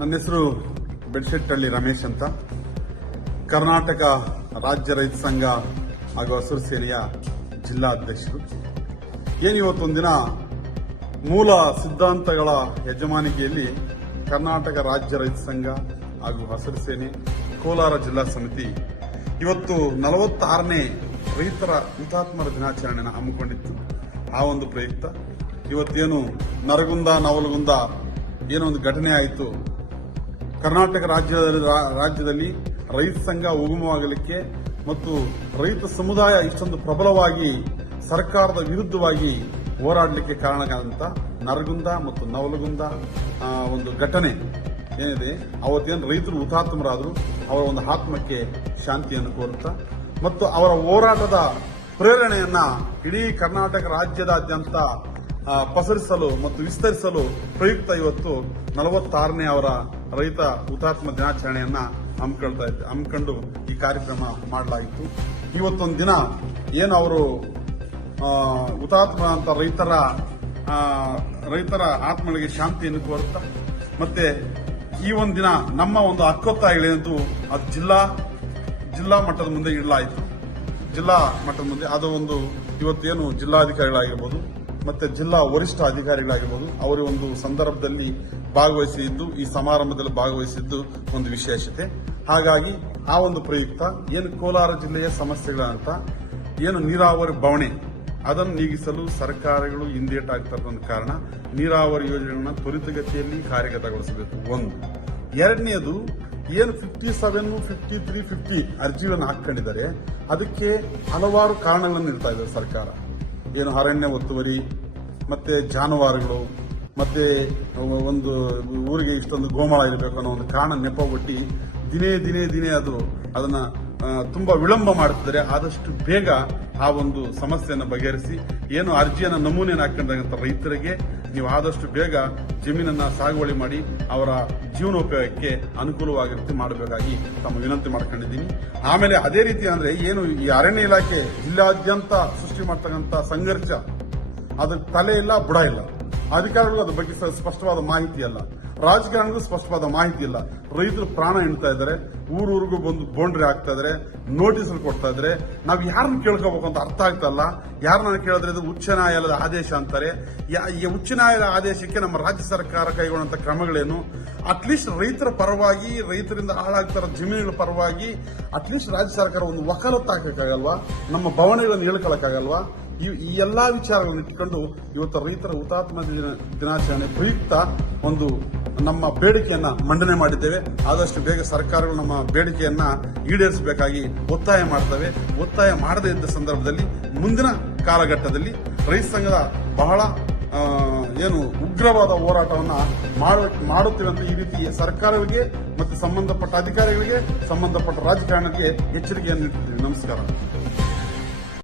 ನನ್ನ ಹೆಸರು ಬೆಡ್ಶೆಟ್ಟಳ್ಳಿ ರಮೇಶ್ ಅಂತ. ಕರ್ನಾಟಕ ರಾಜ್ಯ ರೈತ ಸಂಘ ಹಾಗೂ ಹಸಿರು ಸೇನೆಯ ಜಿಲ್ಲಾ ಅಧ್ಯಕ್ಷರು ಏನು ಇವತ್ತೊಂದಿನ ಮೂಲ ಸಿದ್ಧಾಂತಗಳ ಯಜಮಾನಿಕೆಯಲ್ಲಿ ಕರ್ನಾಟಕ ರಾಜ್ಯ ರೈತ ಸಂಘ ಹಾಗೂ ಹಸಿರು ಸೇನೆ, ಕೋಲಾರ ಜಿಲ್ಲಾ ಸಮಿತಿ ಇವತ್ತು ನಲವತ್ತಾರನೇ ರೈತರ ಹುತಾತ್ಮರ ದಿನಾಚರಣೆಯನ್ನು ಹಮ್ಮಿಕೊಂಡಿತ್ತು. ಆ ಒಂದು ಪ್ರಯುಕ್ತ. ಇವತ್ತೇನು ನರಗುಂದ, ನವಲಗುಂದ ಏನೋ ಒಂದು ಘಟನೆ ಆಯಿತು. ಕರ್ನಾಟಕ ರಾಜ್ಯದಲ್ಲಿ ರಾಜ್ಯದಲ್ಲಿ ರೈತ ಸಂಘ ಉಗಮವಾಗಲಿಕ್ಕೆ ಮತ್ತು ರೈತ ಸಮುದಾಯ ಇಷ್ಟೊಂದು ಪ್ರಬಲವಾಗಿ ಸರ್ಕಾರದ ವಿರುದ್ಧವಾಗಿ ಹೋರಾಡಲಿಕ್ಕೆ ಕಾರಣಗಳಂತ ನರಗುಂದ ಮತ್ತು ನವಲಗುಂದ ಒಂದು ಘಟನೆ ಏನಿದೆ, ಅವತ್ತೇನು ರೈತರು ಹುತಾತ್ಮರಾದರು, ಅವರ ಒಂದು ಆತ್ಮಕ್ಕೆ ಶಾಂತಿಯನ್ನು ಕೋರುತ್ತಾ ಮತ್ತು ಅವರ ಹೋರಾಟದ ಪ್ರೇರಣೆಯನ್ನ ಇಡೀ ಕರ್ನಾಟಕ ರಾಜ್ಯದಾದ್ಯಂತ ಪಸರಿಸಲು ಮತ್ತು ವಿಸ್ತರಿಸಲು ಪ್ರಯುಕ್ತ ಇವತ್ತು ನಲವತ್ತಾರನೇ ಅವರ ರೈತ ಹುತಾತ್ಮ ದಿನಾಚರಣೆಯನ್ನ ಹಮ್ಮಿಕೊಳ್ತಾ ಇದ್ದೆ ಹಮ್ಮಿಕೊಂಡು ಈ ಕಾರ್ಯಕ್ರಮ ಮಾಡಲಾಯಿತು ಇವತ್ತೊಂದು ದಿನ ಏನು ಅವರು ಹುತಾತ್ಮ ಅಂತ ರೈತರ ರೈತರ ಆತ್ಮಗಳಿಗೆ ಶಾಂತಿಯನ್ನು ಕೋರುತ್ತಾ ಮತ್ತೆ ಈ ಒಂದು ದಿನ ನಮ್ಮ ಒಂದು ಹಕ್ಕೊತ್ತಾಯಗಳೇನದು ಅದು ಜಿಲ್ಲಾ ಜಿಲ್ಲಾ ಮಟ್ಟದ ಮುಂದೆ ಇಡಲಾಯಿತು. ಜಿಲ್ಲಾ ಮಟ್ಟದ ಮುಂದೆ, ಅದು ಒಂದು ಇವತ್ತೇನು ಜಿಲ್ಲಾಧಿಕಾರಿಗಳಾಗಿರ್ಬೋದು ಮತ್ತೆ ಜಿಲ್ಲಾ ವರಿಷ್ಠ ಅಧಿಕಾರಿಗಳಾಗಿರ್ಬೋದು, ಅವರು ಒಂದು ಸಂದರ್ಭದಲ್ಲಿ ಭಾಗವಹಿಸಿದ್ದು, ಈ ಸಮಾರಂಭದಲ್ಲಿ ಭಾಗವಹಿಸಿದ್ದು ಒಂದು ವಿಶೇಷತೆ. ಹಾಗಾಗಿ ಆ ಒಂದು ಪ್ರಯುಕ್ತ, ಏನು ಕೋಲಾರ ಜಿಲ್ಲೆಯ ಸಮಸ್ಯೆಗಳಂತ, ಏನು ನೀರಾವರಿ ಬವಣೆ, ಅದನ್ನು ನೀಗಿಸಲು ಸರ್ಕಾರಗಳು ಹಿಂದೇಟಾಗ್ತಕ್ಕಂಥ ಕಾರಣ, ನೀರಾವರಿ ಯೋಜನೆಗಳನ್ನ ತ್ವರಿತಗತಿಯಲ್ಲಿ ಕಾರ್ಯಗತಗೊಳಿಸಬೇಕು. ಒಂದು. ಎರಡನೇದು, ಏನು fifty seven fifty three fifty ಅರ್ಜಿಗಳನ್ನು ಹಾಕೊಂಡಿದ್ದಾರೆ ಅದಕ್ಕೆ ಹಲವಾರು ಕಾರಣಗಳನ್ನು ಇರ್ತಾ ಇದೆ ಸರ್ಕಾರ. ಏನು ಅರಣ್ಯ ಒತ್ತುವರಿ, ಮತ್ತೆ ಜಾನುವಾರುಗಳು, ಮತ್ತೆ ಒಂದು ಊರಿಗೆ ಇಷ್ಟೊಂದು ಗೋಮಾಳ ಇರಬೇಕು ಅನ್ನೋ ಒಂದು ಕಾರಣ ನೆಪ ಒಟ್ಟಿ ದಿನೇ ದಿನೇ ದಿನೇ ಅದು ಅದನ್ನ ತುಂಬಾ ವಿಳಂಬ ಮಾಡುತ್ತಿದ್ದಾರೆ. ಆದಷ್ಟು ಬೇಗ ಆ ಒಂದು ಸಮಸ್ಯೆಯನ್ನು ಬಗೆಹರಿಸಿ, ಏನು ಅರ್ಜಿಯನ್ನು ನಮೂನೆಯನ್ನು ಹಾಕೊಂಡಂತ ರೈತರಿಗೆ ನೀವು ಆದಷ್ಟು ಬೇಗ ಜಮೀನನ್ನ ಸಾಗುವಳಿ ಮಾಡಿ, ಅವರ ಜೀವನೋಪಯೋಗಕ್ಕೆ ಅನುಕೂಲವಾಗಿರುತ್ತೆ ಮಾಡಬೇಕಾಗಿ ತಮ್ಮ ವಿನಂತಿ ಮಾಡ್ಕೊಂಡಿದ್ದೀನಿ. ಆಮೇಲೆ ಅದೇ ರೀತಿ ಅಂದ್ರೆ ಏನು ಈ ಅರಣ್ಯ ಇಲಾಖೆ ಜಿಲ್ಲಾದ್ಯಂತ ಸೃಷ್ಟಿ ಮಾಡ್ತಕ್ಕಂಥ ಸಂಘರ್ಷ ಅದಕ್ಕೆ ತಲೆ ಇಲ್ಲ, ಬುಡ ಇಲ್ಲ. ಅಧಿಕಾರಿಗಳು ಅದ್ರ ಬಗ್ಗೆ ಸ್ಪಷ್ಟವಾದ ಮಾಹಿತಿ ಅಲ್ಲ. ರಾಜಕಾರಣಿಗೂ ಸ್ಪಷ್ಟವಾದ ಮಾಹಿತಿ ಇಲ್ಲ. ರೈತರು ಪ್ರಾಣ ಎಣ್ತಾ ಇದ್ದಾರೆ. ಊರೂರಿಗೂ ಬಂದು ಬೌಂಡ್ರಿ ಆಗ್ತಾ ಇದ್ರೆ ನೋಟಿಸ್ ಕೊಡ್ತಾ ಇದ್ರೆ ನಾವು ಯಾರನ್ನ ಕೇಳ್ಕೋಬೇಕು ಅಂತ ಅರ್ಥ ಆಗ್ತಲ್ಲ? ಯಾರನ್ನ ಕೇಳಿದ್ರೆ ಇದು ಉಚ್ಚ ನ್ಯಾಯಾಲಯದ ಆದೇಶ ಅಂತಾರೆ. ಉಚ್ಚ ನ್ಯಾಯಾಲಯದ ಆದೇಶಕ್ಕೆ ನಮ್ಮ ರಾಜ್ಯ ಸರ್ಕಾರ ಕೈಗೊಳ್ಳುವಂಥ ಕ್ರಮಗಳೇನು? ಅಟ್ಲೀಸ್ಟ್ ರೈತರ ಪರವಾಗಿ, ರೈತರಿಂದ ಹಾಳಾಗ್ತಾರ ಜಮೀನುಗಳ ಪರವಾಗಿ ಅಟ್ಲೀಸ್ಟ್ ರಾಜ್ಯ ಸರ್ಕಾರ ಒಂದು ವಕಾಲತ್ತು ಹಾಕಕ್ಕಾಗಲ್ವಾ? ನಮ್ಮ ಭವನಗಳನ್ನು ಹೇಳ್ಕೊಳಕ್ಕಾಗಲ್ವಾ? ಈ ಈ ಎಲ್ಲಾ ವಿಚಾರಗಳನ್ನು ಇಟ್ಕೊಂಡು ಇವತ್ತು ರೈತರ ಹುತಾತ್ಮ ದಿನ, ದಿನಾಚರಣೆ ಪ್ರಯುಕ್ತ ಒಂದು ನಮ್ಮ ಬೇಡಿಕೆಯನ್ನ ಮಂಡನೆ ಮಾಡಿದ್ದೇವೆ. ಆದಷ್ಟು ಬೇಗ ಸರ್ಕಾರಗಳು ನಮ್ಮ ಬೇಡಿಕೆಯನ್ನ ಈಡೇರಿಸಬೇಕಾಗಿ ಒತ್ತಾಯ ಮಾಡ್ತವೆ. ಒತ್ತಾಯ ಮಾಡದೇ ಇದ್ದ ಸಂದರ್ಭದಲ್ಲಿ ಮುಂದಿನ ಕಾಲಘಟ್ಟದಲ್ಲಿ ರೈತ ಸಂಘದ ಬಹಳ ಏನು ಉಗ್ರವಾದ ಹೋರಾಟವನ್ನ ಮಾಡ- ಮಾಡುತ್ತೇವೆ ಅಂತ ಈ ರೀತಿ ಸರ್ಕಾರಗಳಿಗೆ ಮತ್ತು ಸಂಬಂಧಪಟ್ಟ ಅಧಿಕಾರಿಗಳಿಗೆ, ಸಂಬಂಧಪಟ್ಟ ರಾಜಕಾರಣಕ್ಕೆ ಎಚ್ಚರಿಕೆಯನ್ನು ನೀಡುತ್ತಿದ್ದೀವಿ ನಮಸ್ಕಾರ.